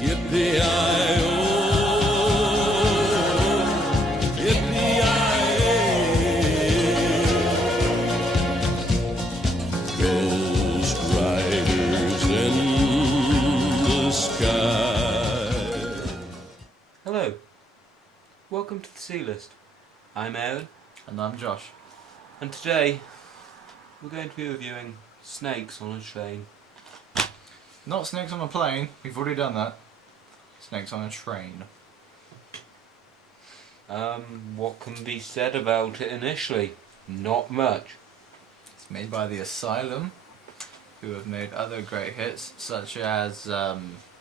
Yippee-i-oh, yippee-i-oh. Ghost riders in the sky. Hello, welcome to the C List. I'm Aaron, And I'm Josh. and today we're going to be reviewing Snakes on a Train. Not Snakes on a Plane, we've already done that. Snakes on a Train. What can be said about it initially? Not much. It's made by The Asylum, who have made other great hits, such as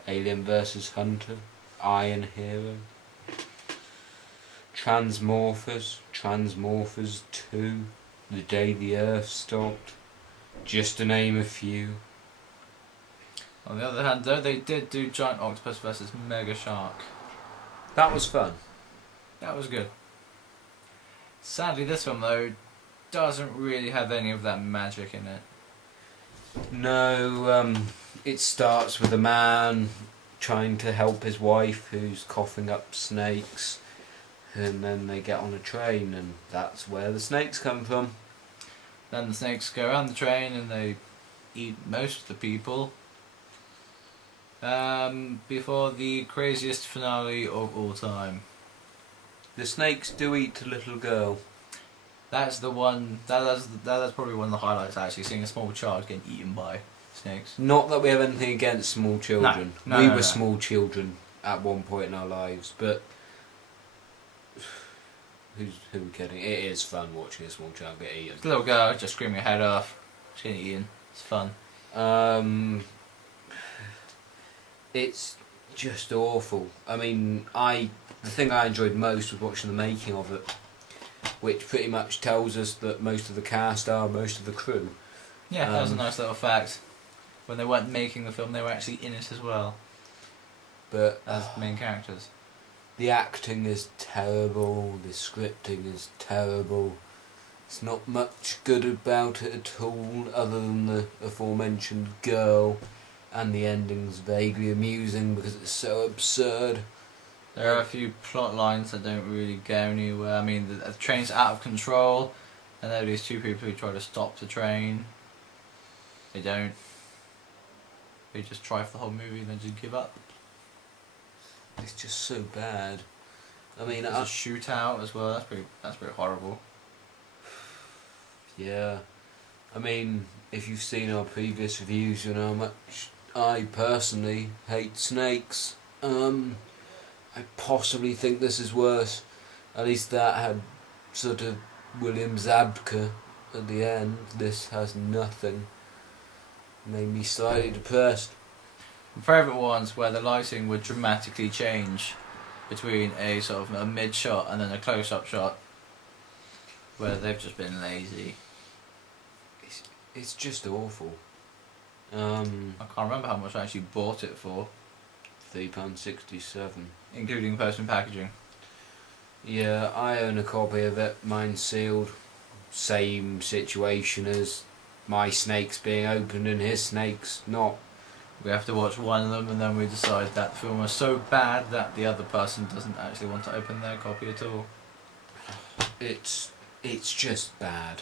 Alien vs. Hunter, Iron Hero, Transmorphers 2, The Day the Earth Stopped, just to name a few. On the other hand, though, they did do Giant Octopus vs. Mega Shark. That was fun. That was good. Sadly, this film, though, doesn't really have any of that magic in it. No, it starts with a man trying to help his wife who's coughing up snakes, and then they get on a train, and that's where the snakes come from. Then the snakes go around the train and they eat most of the people. Before the craziest finale of all time. The snakes do eat a little girl. That's the one. That's probably one of the highlights. Actually, seeing a small child getting eaten by snakes. Not that we have anything against small children. No, we no, were no. small children at one point in our lives, but who are we kidding? It is fun watching a small child get eaten. The little girl just screaming her head off. She's getting eaten. It's fun. It's just awful. I mean, the thing I enjoyed most was watching the making of it, which pretty much tells us that most of the cast are most of the crew. Yeah, that was a nice little fact. When they weren't making the film, they were actually in it as well But as main characters. the acting is terrible, the scripting is terrible. There's not much good about it at all, other than the aforementioned girl, and the ending's vaguely amusing because it's so absurd. There are a few plot lines that don't really go anywhere. I mean, the train's out of control, and there are these two people who try to stop the train. They don't. They just try for the whole movie and then just give up. It's just so bad. I mean, There's a shootout as well. That's pretty horrible. yeah. I mean, if you've seen our previous reviews, you know how much I personally hate snakes. I possibly think this is worse. At least that had sort of William Zabka at the end. This has nothing. Made me slightly depressed. My favourite ones where the lighting would dramatically change between a sort of a mid shot and then a close up shot, where they've just been lazy. It's just awful. I can't remember how much I actually bought it for, £3.67. including post and packaging. Yeah, I own a copy of it. Mine's sealed. Same situation as my snakes being opened and his snakes not. We have to watch one of them and then we decide that the film was so bad that the other person doesn't actually want to open their copy at all. It's just bad.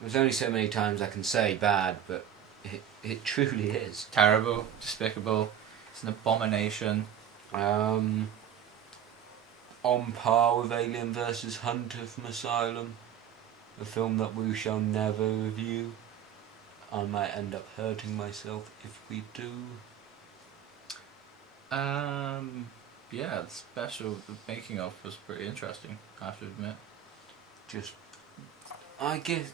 There's only so many times I can say bad, but it truly is. Terrible, despicable, it's an abomination. On par with Alien vs. Hunter from Asylum, a film that we shall never review. I might end up hurting myself if we do. Yeah, the making of was pretty interesting, I have to admit. I give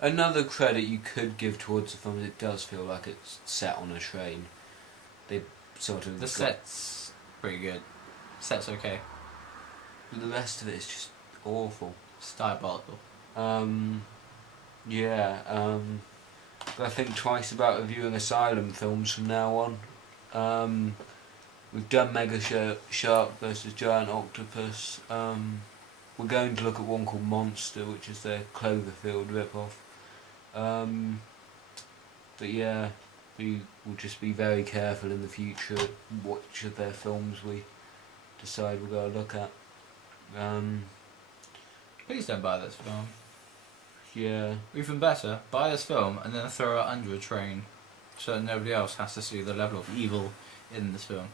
another credit you could give towards the film is it does feel like it's set on a train. They sort of The set's pretty good. Set's okay. the rest of it is just awful. It's diabolical. But I think twice about reviewing Asylum films from now on. We've done Mega Shark versus Giant Octopus. We're going to look at one called Monster, which is their Cloverfield rip-off. But yeah, we will just be very careful in the future which of their films we decide we're going to look at. Please don't buy this film. Yeah. Even better, buy this film and then throw it under a train so that nobody else has to see the level of evil in this film.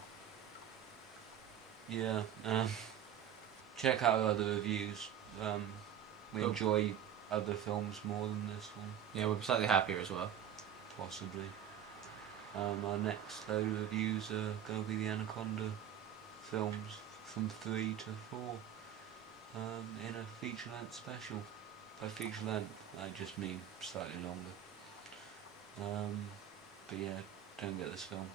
Yeah. Check out other reviews. We enjoy other films more than this one. Yeah, we're slightly happier as well. Possibly. Our next load of reviews are going to be the Anaconda films from 3 to 4 in a feature-length special. By feature-length, I just mean slightly longer. But yeah, don't get this film.